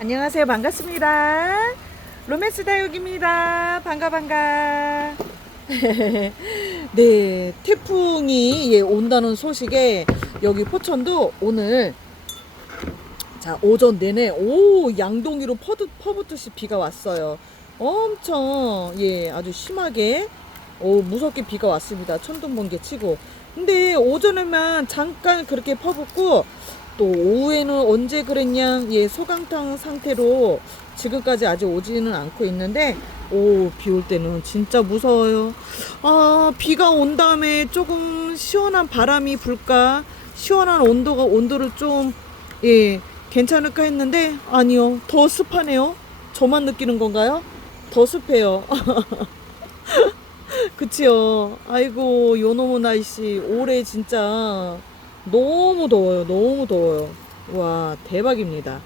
안녕하세요. 반갑습니다. 로맨스 다육입니다. 반가 반가. 네, 태풍이 예, 온다는 소식에 여기 포천도 오늘 자 오전 내내 오 양동이로 퍼드, 퍼붓듯이 비가 왔어요. 엄청 예 아주 심하게 오 무섭게 비가 왔습니다. 천둥 번개 치고. 근데 오전에만 잠깐 그렇게 퍼붓고 또 오후에는 언제 그랬냐 예 소강탕 상태로 지금까지 아직 오지는 않고 있는데 오 비 올 때는 진짜 무서워요. 아 비가 온 다음에 조금 시원한 바람이 불까? 시원한 온도가 온도를 좀예 괜찮을까 했는데 아니요. 더 습하네요. 저만 느끼는 건가요? 더 습해요. 그치요. 아이고 요놈의 날씨. 올해 진짜 너무 더워요. 너무 더워요. 와, 대박입니다.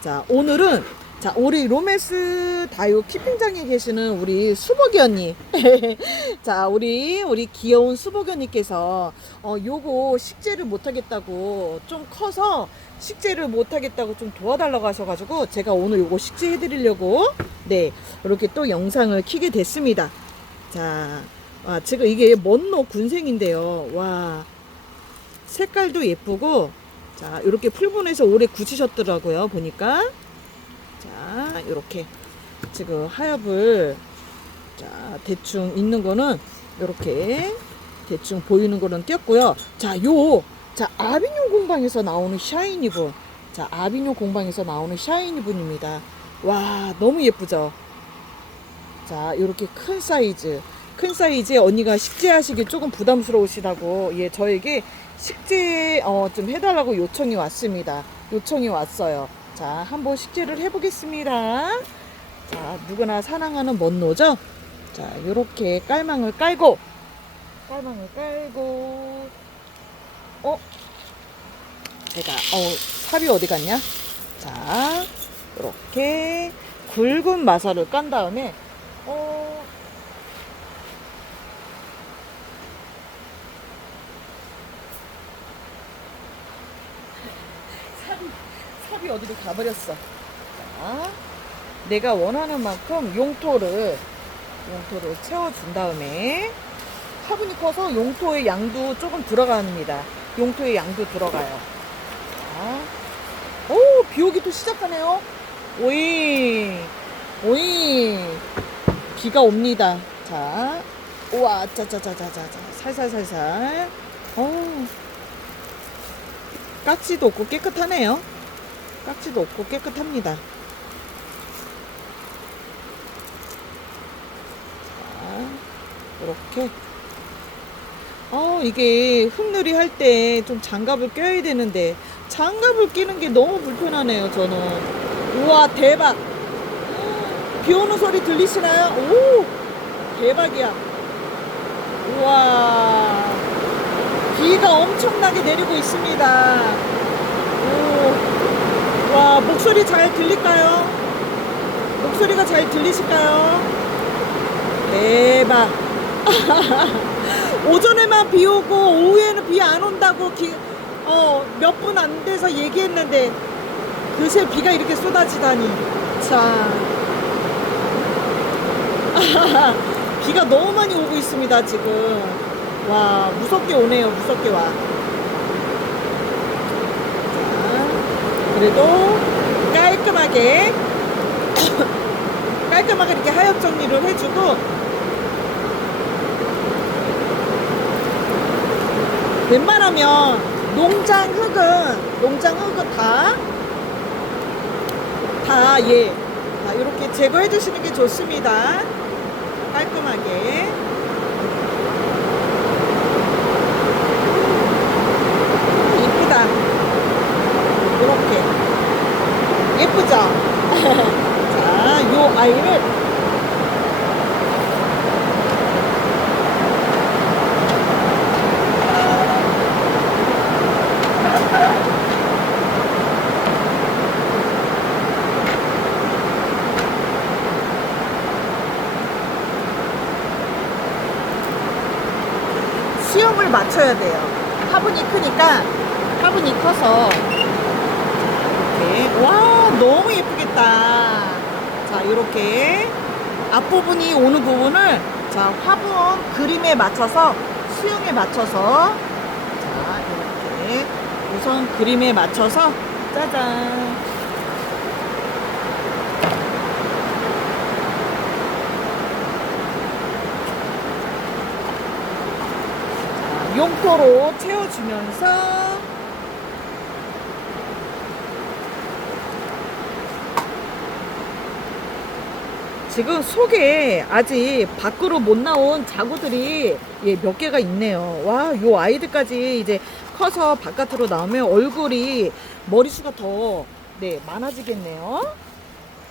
자, 오늘은 자, 우리 로맨스 다육 키핑장에 계시는 우리 수복이 언니. 자, 우리 우리 귀여운 수복이 언니께서 어 요거 식재를 못 하겠다고 좀 커서 식재를 못 하겠다고 좀 도와달라고 하셔 가지고 제가 오늘 요거 식재해 드리려고 네, 이렇게 또 영상을 키게 됐습니다. 자, 아, 지금 이게 먼노 군생인데요. 와. 색깔도 예쁘고 자 이렇게 풀분해서 오래 굳히셨더라고요 보니까. 자 이렇게 지금 하엽을 자 대충 있는 거는 이렇게 대충 보이는 거는 띄었고요. 자요 자 아비뇽 공방에서 나오는 샤이니분. 자 아비뇽 공방에서 나오는 샤이니분입니다. 와 너무 예쁘죠? 자 이렇게 큰 사이즈 큰 사이즈에 언니가 식재하시기 조금 부담스러우시다고 예 저에게 식재 어, 좀 해달라고 요청이 왔습니다. 요청이 왔어요. 자, 한번 식재를 해보겠습니다. 자, 누구나 사랑하는 먼노죠? 자, 요렇게 깔망을 깔고, 깔망을 깔고, 어? 제가, 어, 삽이 어디 갔냐? 자, 요렇게 굵은 마사를 깐 다음에, 어, 삽이, 삽이 어디로 가버렸어. 자, 내가 원하는 만큼 용토를, 용토를 채워준 다음에 화분이 커서 용토의 양도 조금 들어갑니다. 용토의 양도 들어가요. 자, 오, 비 오기 또 시작하네요. 오이, 오이, 비가 옵니다. 자, 우와, 짜자자자자자, 살살살살. 어우. 깍지도 없고 깨끗하네요. 깍지도 없고 깨끗합니다. 자, 이렇게. 어, 이게 흙놀이 할 때 좀 장갑을 껴야 되는데 장갑을 끼는 게 너무 불편하네요, 저는. 우와, 대박. 비 오는 소리 들리시나요? 오, 대박이야. 우와. 비가 엄청나게 내리고 있습니다. 오, 와, 목소리 잘 들릴까요? 목소리가 잘 들리실까요? 대박. 오전에만 비 오고 오후에는 비 안 온다고 기, 어, 몇 분 안 돼서 얘기했는데 그새 비가 이렇게 쏟아지다니. 자. 비가 너무 많이 오고 있습니다, 지금. 와, 무섭게 오네요. 무섭게 와. 자, 그래도 깔끔하게 깔끔하게 이렇게 하엽 정리를 해주고 웬만하면 농장 흙은 농장 흙은 다 다 예. 다 이렇게 제거해 주시는 게 좋습니다. 깔끔하게. 이쁘다. 이렇게. 예쁘죠? 자, 요 아이를 수영을 맞춰야 돼요. 화분이 크니까 화분이 커서 너무 예쁘겠다. 자, 이렇게 앞부분이 오는 부분을 자, 화분 그림에 맞춰서 수영에 맞춰서 자, 이렇게 우선 그림에 맞춰서 짜잔. 자, 용토로 채워주면서 지금 속에 아직 밖으로 못 나온 자구들이 예, 몇 개가 있네요. 와, 요 아이들까지 이제 커서 바깥으로 나오면 얼굴이 머리수가 더 네, 많아지겠네요.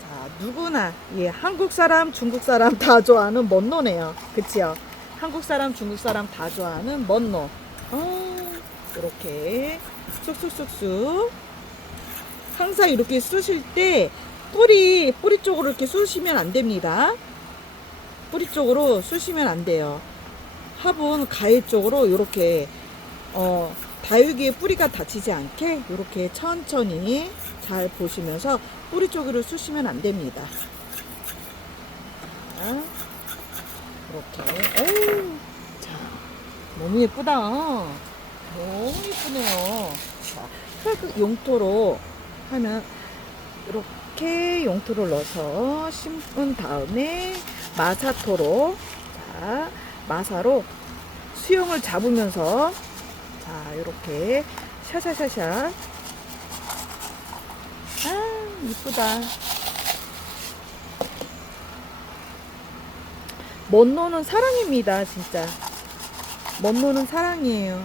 자, 누구나 예, 한국 사람, 중국 사람 다 좋아하는 먼노네요. 그치요? 한국 사람, 중국 사람 다 좋아하는 먼노. 어, 이렇게 쑥쑥쑥쑥. 항상 이렇게 쑤실 때 뿌리 뿌리 쪽으로 이렇게 쑤시면 안 됩니다. 뿌리 쪽으로 쑤시면 안 돼요. 화분 가해 쪽으로 이렇게 어 다육이의 뿌리가 다치지 않게 이렇게 천천히 잘 보시면서 뿌리 쪽으로 쑤시면 안 됩니다. 자, 이렇게 어우, 자 너무 예쁘다. 너무 예쁘네요. 자, 흙 용토로 하면 이렇게 용토를 넣어서 심은 다음에 마사토로 자 마사로 수영을 잡으면서 자 이렇게 샤샤샤샤. 아 이쁘다. 먼 노는 사랑입니다 진짜. 먼 노는 사랑이에요